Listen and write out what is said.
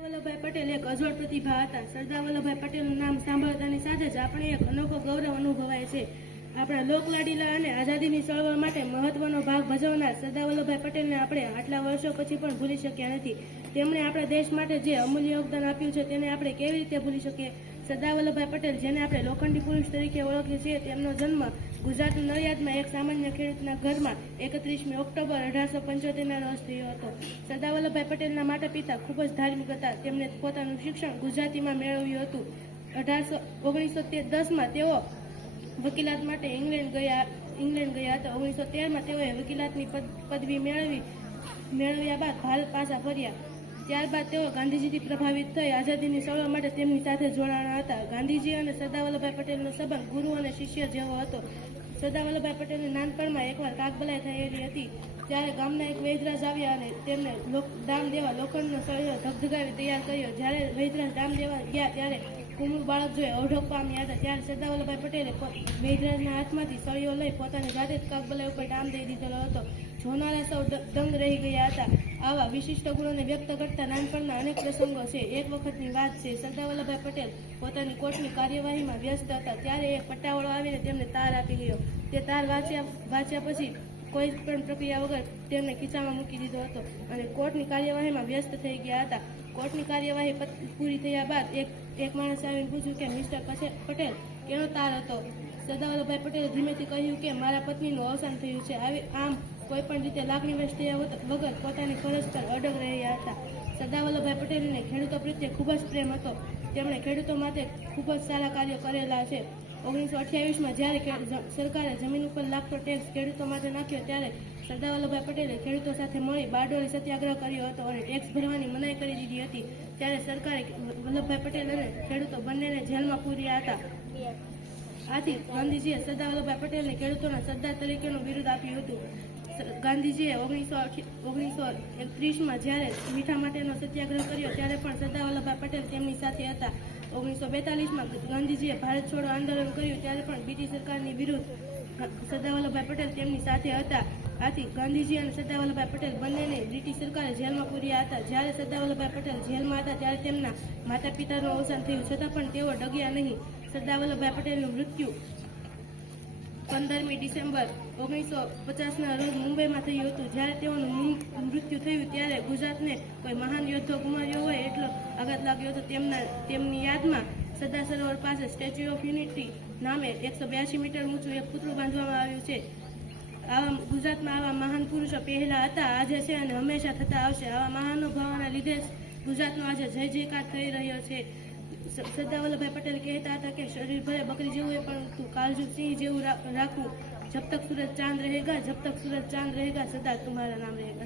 સરદાર વલ્લભભાઈ પટેલ એક અજોડ પ્રતિભા હતા. સરદાર વલ્લભભાઈ પટેલનું નામ સાંભળતાની સાથે જ આપણે એક અનોખો ગૌરવ અનુભવાય છે. આપણા લોકલાડીલા અને આઝાદીની ચળવળ માટે મહત્વનો ભાગ ભજવનાર સરદાર વલ્લભભાઈ પટેલને આપણે આટલા વર્ષો પછી પણ ભૂલી શક્યા નથી. તેમણે આપણા દેશ માટે જે અમૂલ્ય યોગદાન આપ્યું છે તેને આપણે કેવી રીતે ભૂલી શકીએ. સરદાર વલ્લભભાઈ પટેલ, જેને આપણે લોખંડી પુરુષ તરીકે ઓળખીએ છીએ, તેમનો જન્મ ગુજરાતના નડિયાદમાં એક સામાન્ય ખેડૂતના ઘરમાં 31મી ઓક્ટોબર 1875ના રોજ થયો હતો. સરદાર વલ્લભભાઈ પટેલના માતા પિતા ખૂબ જ ધાર્મિક હતા. તેમણે પોતાનું શિક્ષણ ગુજરાતીમાં મેળવ્યું હતું. 1910માં તેઓ વકીલાત માટે ઇંગ્લેન્ડ ગયા હતા. 1913માં તેઓએ વકીલાતની પદવી મેળવ્યા બાદ ભારત પાછા ફર્યા. ત્યારબાદ તેઓ ગાંધીજીથી પ્રભાવિત થઈ આઝાદીની ચળવળ માટે તેમની સાથે જોડાણા હતા. ગાંધીજી અને સરદાર વલ્લભભાઈ પટેલનો સંબંધ ગુરુ અને શિષ્ય જેવો હતો. સરદાર વલ્લભભાઈ પટેલને નાનપણમાં એકવાર કાકબલાઈ થયેલી હતી. ત્યારે ગામના એક વૈદરાજ આવ્યા અને તેમને દામ દેવા લોખંડનો સળિયો ધગધગાવી તૈયાર કર્યો. જ્યારે વૈદરાજ દામ દેવા ગયા ત્યારે કુમળું બાળક જોઈ અવઢવ પામ્યા હતા. ત્યારે સરદાર વલ્લભભાઈ પટેલે વૈદરાજના હાથમાંથી સળિયો લઈ પોતાની જાતે જ કાકબલાઈ ઉપર દામ દઈ દીધેલો હતો. જોનારા સૌ દંગ રહી ગયા હતા. આવા વિશિષ્ટ ગુણોને વ્યક્ત કરતા નાનપણના અનેક પ્રસંગો છે. એક વખતની વાત છે. સરદાર વલ્લભભાઈ પટેલ પોતાની કોર્ટની કાર્યવાહીમાં વ્યસ્ત હતા. ત્યારે એક પટ્ટાવાળો આવીને તેમને તાર આપી ગયો. તે તાર વાંચ્યા પછી કોઈ પણ પ્રક્રિયા વગર તેમને ખીચામાં મૂકી દીધો હતો અને કોર્ટની કાર્યવાહીમાં વ્યસ્ત થઈ ગયા હતા. કોર્ટની કાર્યવાહી પૂરી થયા બાદ એક માણસ આવીને પૂછ્યું કે મિસ્ટર પટેલ, કેનો તાર હતો? સરદાર વલ્લભભાઈ પટેલે ધીમેથી કહ્યું કે મારા પત્નીનું અવસાન થયું છે. આમ કોઈ પણ રીતે લાગણી વશ થયા વગર પોતાની ફરજ પર અડગ રહ્યા હતા. સરદાર વલ્લભભાઈ પટેલને ખેડૂતો પ્રત્યે ખૂબ જ પ્રેમ હતો. તેમણે ખેડૂતો માટે ખૂબ જ સારા કાર્યો કરેલા છે. 1928માં જ્યારે સરકારે જમીન ઉપર લાગતો ટેક્સ ખેડૂતો માટે નાખ્યો, ત્યારે સરદાર વલ્લભભાઈ પટેલે ખેડૂતો સાથે મળી બારડોલી સત્યાગ્રહ કર્યો હતો અને ટેક્સ ભરવાની મનાઈ કરી દીધી હતી. ત્યારે સરકારે વલ્લભભાઈ પટેલ અને ખેડૂતો બંનેને જેલમાં પૂર્યા હતા. આથી ગાંધીજીએ સરદાર વલ્લભભાઈ પટેલને ખેડૂતોના સરદાર તરીકેનું બિરુદ આપ્યું હતું. ગાંધીજીએ 1931માં જ્યારે મીઠા માટેનો સત્યાગ્રહ કર્યો, ત્યારે પણ સરદાર વલ્લભભાઈ પટેલ તેમની સાથે હતા. 1942માં ગાંધીજીએ ભારત છોડો આંદોલન કર્યું, ત્યારે પણ બ્રિટિશ સરકારની વિરુદ્ધ સરદાર વલ્લભભાઈ પટેલ તેમની સાથે હતા. આથી ગાંધીજી અને સરદાર વલ્લભભાઈ પટેલ બંનેને બ્રિટિશ સરકારે જેલમાં પૂર્યા હતા. જ્યારે સરદાર વલ્લભભાઈ પટેલ જેલમાં હતા ત્યારે તેમના માતા પિતાનું અવસાન થયું, છતાં પણ તેઓ ડગ્યા નહીં. સરદાર વલ્લભભાઈ પટેલનું મૃત્યુ 15મી ડિસેમ્બર 1950ના રોજ મુંબઈમાં થયું હતું. જ્યારે તેઓનું મૃત્યુ થયું ત્યારે ગુજરાતને કોઈ મહાન યોદ્ધો ગુમાવ્યો હોય એટલો આઘાત લાગ્યો હતો. તેમની યાદમાં સરદાર સરોવર પાસે સ્ટેચ્યુ ઓફ યુનિટી નામે 182 મીટર ઊંચું એક પુતળું બાંધવામાં આવ્યું છે. ગુજરાતમાં આવા મહાન પુરુષો પહેલા હતા, આજે છે અને હંમેશા થતા આવશે. આવા મહાનુભાવોના લીધે ગુજરાતનો આજે જય જયકાર થઈ રહ્યો છે. સરદાર વલ્લભભાઈ પટેલ કહેતા હતા કે શરીર ભલે બકરી જેવું હોય પરંતુ કાળજું સિંહ જેવું રાખવું. જબ તક સૂરજ ચાંદ रहेगा, जब तक सूरज चांद रहेगा, सदा तुम्हारा नाम रहेगा.